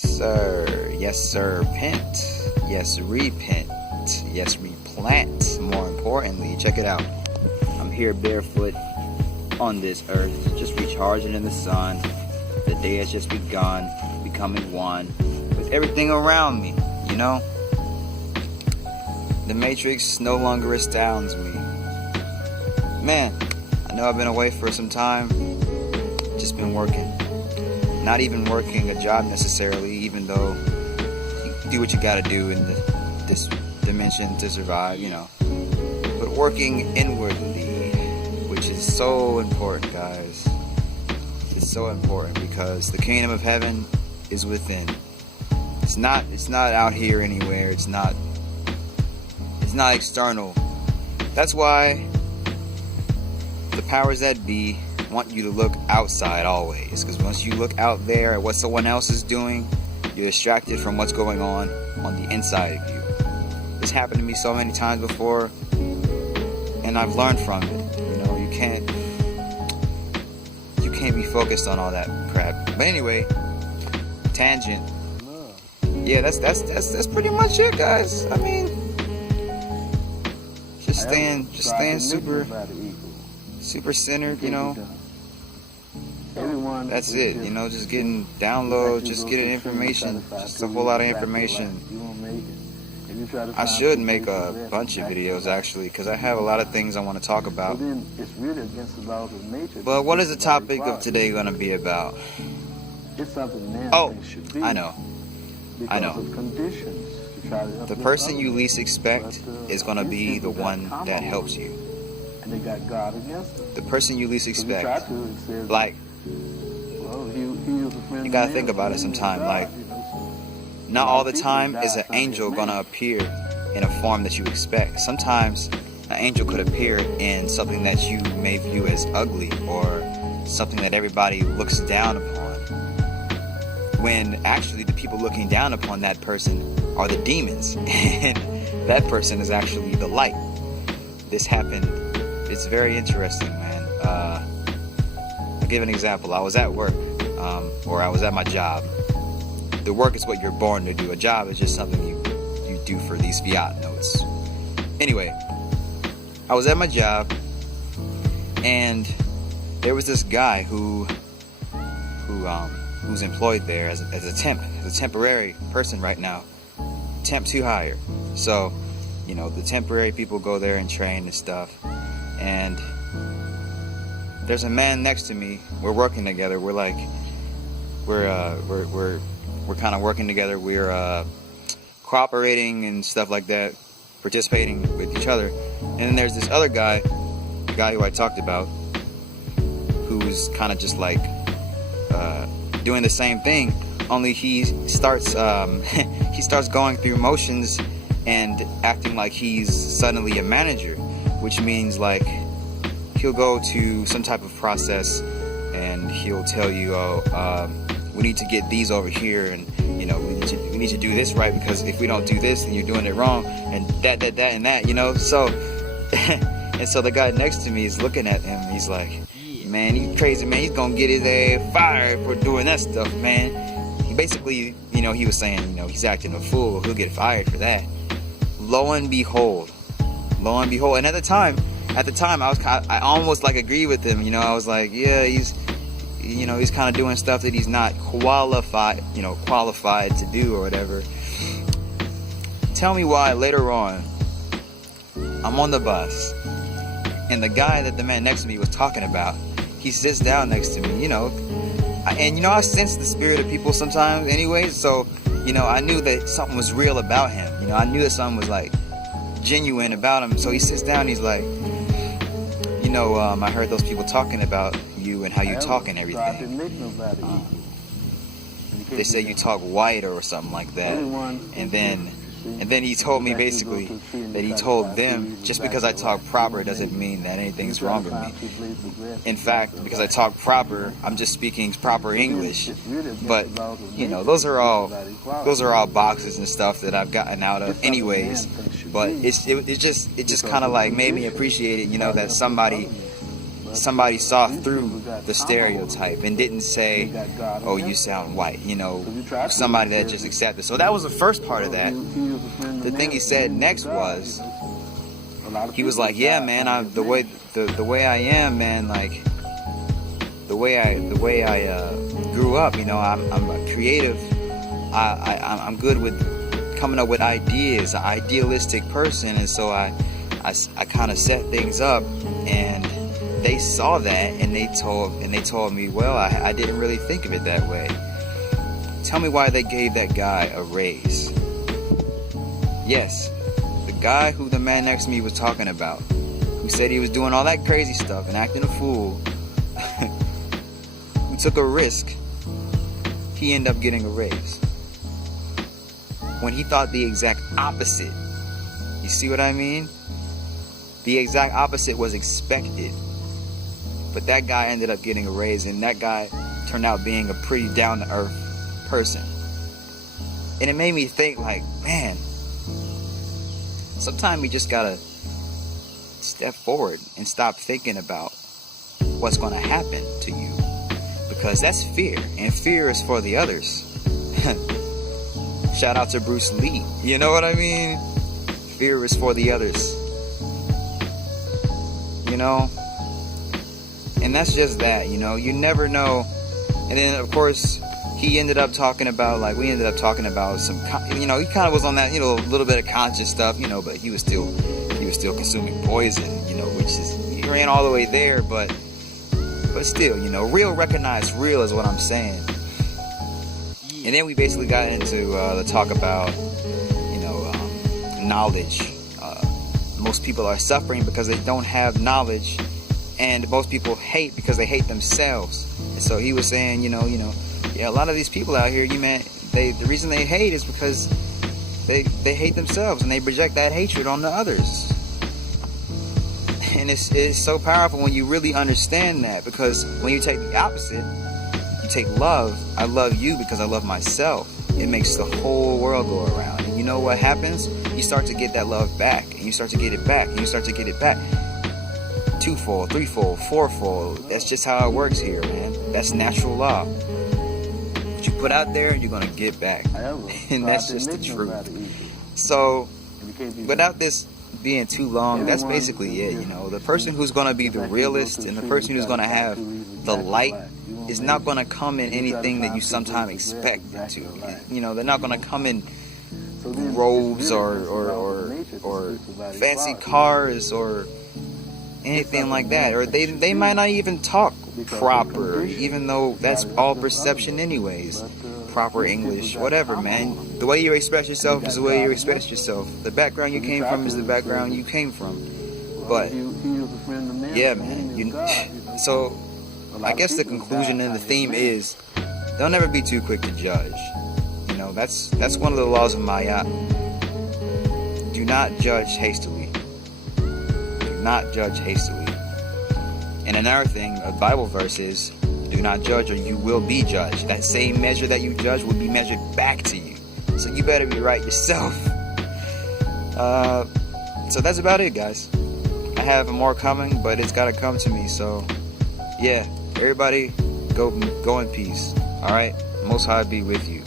Sir, yes sir, repent, yes repent, yes replant. More importantly, check it out. I'm here barefoot on this earth, just recharging in the sun. The day has just begun, becoming one with everything around me, you know? The Matrix no longer astounds me. Man, I know I've been away for some time, just been working. Not even working a job necessarily, even though you do what you gotta do in this dimension to survive, you know. But working inwardly, which is so important, guys. It's so important because the kingdom of heaven is within. It's not out here anywhere. It's not external. That's why the powers that be want you to look outside always, because once you look out there at what someone else is doing, you're distracted from what's going on the inside of you. This happened to me so many times before, and I've learned from it. You know, you can't be focused on all that crap. But anyway, tangent. Yeah, that's pretty much it, guys. I mean, just staying super centered, you know. That's it, you know, just getting downloads, just getting information, just a whole lot of information. I should make a bunch of videos actually, because I have a lot of things I want to talk about. But what is the topic of today going to be about? Oh, I know. The person you least expect is going to be the one that helps you. The person you least expect, like, you gotta think about it sometime. Like, not all the time is an angel gonna appear in a form that you expect. Sometimes an angel could appear in something that you may view as ugly or something that everybody looks down upon, when actually the people looking down upon that person are the demons, and that person is actually the light. This happened. It's very interesting, man. I'll give an example. I was at work, or I was at my job. The work is what you're born to do. A job is just something you do for these fiat notes. Anyway, I was at my job, and there was this guy who's employed there as a temp, as a temporary person right now, temp to hire. So, you know, the temporary people go there and train and stuff. And there's a man next to me. We're working together. We're kind of working together. We're cooperating and stuff like that, participating with each other. And then there's this other guy, the guy who I talked about, who's kind of just like doing the same thing. Only he starts going through motions and acting like he's suddenly a manager. Which means, like, he'll go to some type of process and he'll tell you, we need to get these over here, and, you know, we need to do this right, because if we don't do this, then you're doing it wrong, and that, and that, you know. So, and so the guy next to me is looking at him, and he's like, man, he's crazy, man. He's gonna get his ass fired for doing that stuff, man. He basically, you know, he was saying, you know, he's acting a fool. He'll get fired for that. Lo and behold, and at the time, I almost like agree with him. You know, I was like, yeah, he's kind of doing stuff that he's not qualified to do or whatever. Tell me why later on, I'm on the bus, and the guy that the man next to me was talking about, he sits down next to me, you know, and I sense the spirit of people sometimes anyway, so, you know, I knew that something was real about him. You know, I knew that something was like genuine about him. So he sits down, he's like, you know, I heard those people talking about you and how you talk and everything. They say you talk white or something like that. And then he told me basically that he told them, just because I talk proper doesn't mean that anything's wrong with me. In fact, because I talk proper, I'm just speaking proper English. But, you know, those are all boxes and stuff that I've gotten out of anyways. But it just kind of like made me appreciate it, you know, that somebody somebody saw through the stereotype and didn't say, oh, you sound white, you know, somebody that just accepted. So that was the first part of that. The thing he said next was, he was like, yeah, man, the way I am, man, like the way I grew up, you know, I'm a creative. I'm good with coming up with ideas, an idealistic person, and so I kind of set things up, and they saw that, and they told me, well, I didn't really think of it that way. Tell me why they gave that guy a raise. Yes, the guy who the man next to me was talking about, who said he was doing all that crazy stuff and acting a fool, who took a risk, he ended up getting a raise. When he thought the exact opposite. You see what I mean? The exact opposite was expected. But that guy ended up getting a raise, and that guy turned out being a pretty down-to-earth person. And it made me think, like, man, sometimes we just gotta step forward and stop thinking about what's gonna happen to you. Because that's fear, and fear is for the others. Shout out to Bruce Lee. You know what I mean? Fear is for the others. You know? And that's just that, you know? You never know. And then, of course, he ended up talking about, like, we ended up talking about some, you know, he kind of was on that, you know, a little bit of conscious stuff, you know, but he was still consuming poison, you know, which is, he ran all the way there, but still, you know, real recognize real is what I'm saying. And then we basically got into the talk about, you know, knowledge. Most people are suffering because they don't have knowledge, and most people hate because they hate themselves. And so he was saying, you know, yeah, a lot of these people out here, the reason they hate is because they hate themselves, and they project that hatred on the others. And it's so powerful when you really understand that, because when you take the opposite, you take love. I love you because I love myself. It makes the whole world go around. And you know what happens? You start to get that love back, and you start to get it back, and you start to get it back. Twofold, threefold, fourfold. That's just how it works here, man. That's natural law. What you put out there, you're gonna get back. And that's just the truth. So, without this being too long, that's basically it, you know. The person who's gonna be the realist, and the person who's gonna have the light, is not gonna come in anything that you sometimes expect them to. You know, they're not gonna come in robes or fancy cars or anything like that, or they might not even talk proper, even though that's all perception anyways. Proper English, whatever, man. The way you express yourself is the way you express yourself. The background you came from is the background you came from. But yeah, man, so I guess the conclusion and the theme is, don't ever be too quick to judge. You know, that's one of the laws of Maya. Do not judge hastily. Do not judge hastily. And another thing, a Bible verse is, do not judge or you will be judged. That same measure that you judge will be measured back to you. So you better be right yourself. So that's about it, guys. I have more coming, but it's gotta come to me. So yeah, everybody go in peace. Alright? Most High be with you.